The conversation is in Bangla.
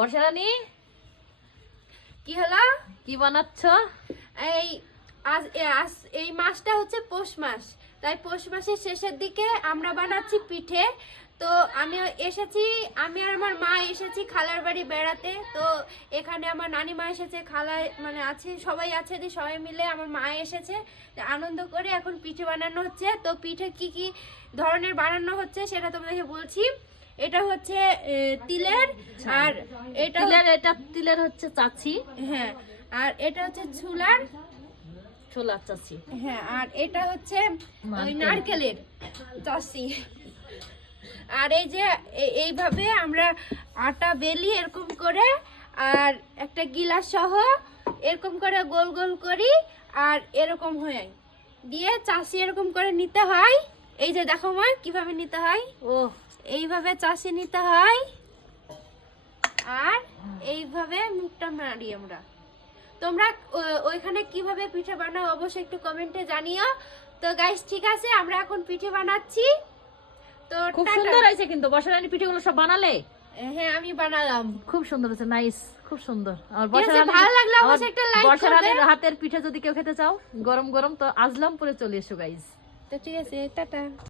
বর্ষারানী কি হলো? কি বানাচ্ছ? এই এই মাসটা হচ্ছে পৌষ মাস, তাই পৌষ মাসের শেষের দিকে আমরা বানাচ্ছি পিঠে। তো আমি আর আমার মা এসেছি খালার বাড়ি বেড়াতে। তো এখানে আমার নানি মা এসেছে, খালা মানে আছে, সবাই আছে, সবাই মিলে আমার মা এসেছে, আনন্দ করে এখন পিঠে বানানো হচ্ছে। তো পিঠে কি কি ধরনের বানানো হচ্ছে সেটা তোমাদেরকে বলছি। এটা হচ্ছে তিলের, আর তিলের হচ্ছে চাচি। হ্যাঁ, আর এটা হচ্ছে ছোলার, ছোলার চাচি। হ্যাঁ, আর এটা হচ্ছে ওই নারকেলের চাষি। আর এই যে এইভাবে আমরা আটা বেলি এরকম করে, আর একটা গিলাস সহ এরকম করে গোল গোল করি, আর এরকম হয়ে দিয়ে চাষি এরকম করে নিতে হয়। এই যে দেখো মা কিভাবে নিতে হয়, ও এইভাবে চাষি নিতে হয়, আর এইভাবে মুখটা মারি আমরা। তোমরা ওইখানে কিভাবে পিঠে বানাও অবশ্যই একটু কমেন্টে জানিও। তো গাইস ঠিক আছে, আমরা এখন পিঠে বানাচ্ছি। তো খুব সুন্দর হয়েছে কিন্তু বর্ষারানী পিঠেগুলো সব বানালে। হ্যাঁ আমি বানালাম, খুব সুন্দর হয়েছে, নাইস, খুব সুন্দর। আর ভালো লাগলো অবশ্যই একটা লাইক করবে। বর্ষারানীর হাতের পিঠে যদি কেউ খেতে চাও গরম গরম, তো আজলাম পরে চলে এসো গাইস। তো ঠিক আছে, টাটা।